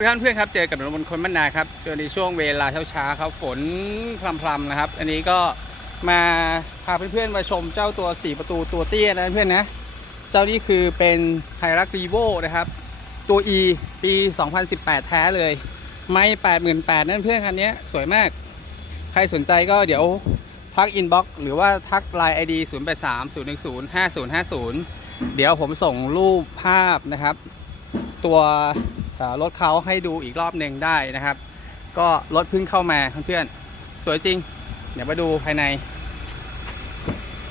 เพื่อนเพื่อนๆครับเจอกับหนุ่มบนคนบ้านนาครับเจอในช่วงเวลาเช้าๆครับฝนพรำๆนะครับ อันนี้ก็มาพาเพื่อนๆมาชมเจ้าตัว4ประตูตัวเตี้ยนะเพื่อนนะเจ้านี้คือเป็นไฮรักรีโวนะครับ ตัว E ปี 2018 แท้เลย ไม่ 88,000นั่นเพื่อนคันนี้สวยมาก ใครสนใจก็เดี๋ยวทักอินบ็อกหรือว่าทักไลน์ ID 083 010 5050 เดี๋ยวผมส่งรูปภาพนะครับ ตัว รถเขาให้ดูอีกรอบหนึ่งได้นะครับ ก็รถเพิ่งเข้ามาเพื่อนๆสวยจริง เดี๋ยวมาดูภายใน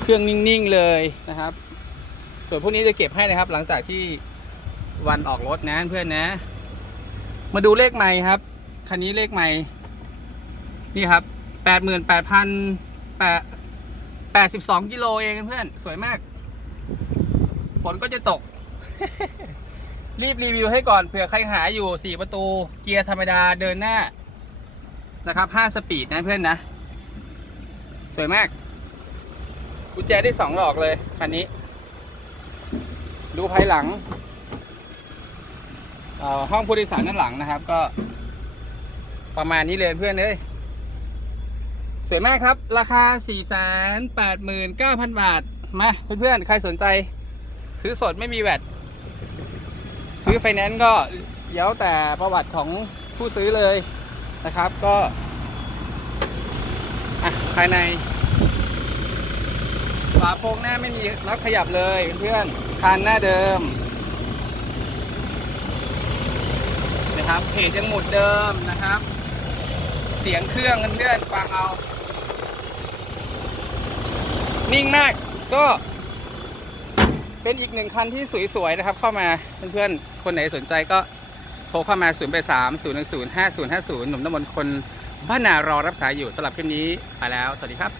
เครื่องนิ่งๆเลยนะครับ ส่วนพวกนี้จะเก็บให้นะครับ หลังจากที่วันออกรถนะเพื่อนนะ มาดูเลขใหม่ครับคันนี้เลขใหม่นี่ครับแปดหมื่นแปดพันแปดแปดสิบสองกิโลเองเพื่อนสวยมาก ฝนก็จะตก รีบรีวิวให้ก่อนเผื่อใครหาอยู่4ประตู เกียร์ธรรมดาเดินหน้า นะครับ5สปีดนะเพื่อนนะ สวยมาก กุญแจได้2ดอกเลยคันนี้ ดูภายหลังห้องผู้โดยสารด้านหลังนะครับ ก็ ประมาณนี้เลยเพื่อนเอ้ยสวยมากครับ ราคา 489,000 บาท มา เพื่อนๆ ใครสนใจ ซื้อสดไม่มีแวด ซื้อไฟแนนซ์ก็เย้าแต่ประวัติของผู้ซื้อเลยนะครับก็อะภายในฝาโปรงหน้าไม่มีล็อกขยับเลยเพื่อนๆคานหน้าเดิมนะครับเพจยังหมุดเดิมนะครับ เสียงเครื่องเพื่อนฟังเอา นิ่งมากก็ เป็นอีกหนึ่งคันที่สวยๆนะครับ เข้ามาเพื่อนๆ คนไหนสนใจก็โทรเข้ามา 0 8 3 0 1 0 5 0 5 0 หนุ่มน้ำมนต์คนบ้านนารอรับสายอยู่สำหรับคลิปนี้ไปแล้ว สวัสดีครับ